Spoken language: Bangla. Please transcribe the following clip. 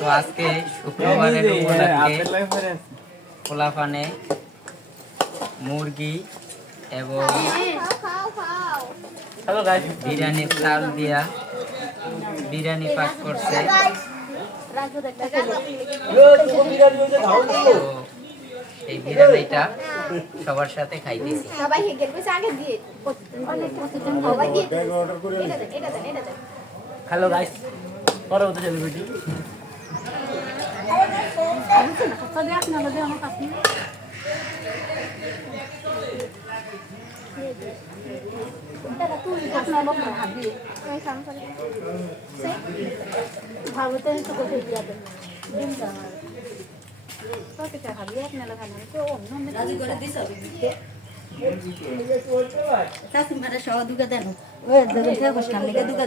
তো আজকে শুক্রবারের উপলক্ষে পোলাপানে মুরগি এবং হ্যালো গাইস বিরিয়ানির চাল দিয়া বিরিয়ানি পাক করছে। এই বিরিয়ানিটা সবার সাথে খাইতেছি। সবাই হেগে বসে আগে দিয়ে সবাই দিয়ে এটা দেন এটা দেন এটা দেন হ্যালো গাইস পরবর্তী সেলিব্রিটি এই সামনে শাশুড়ি সহ দুগা দেন ওই দেখে খেয়ে বসলাম লিখে দুগা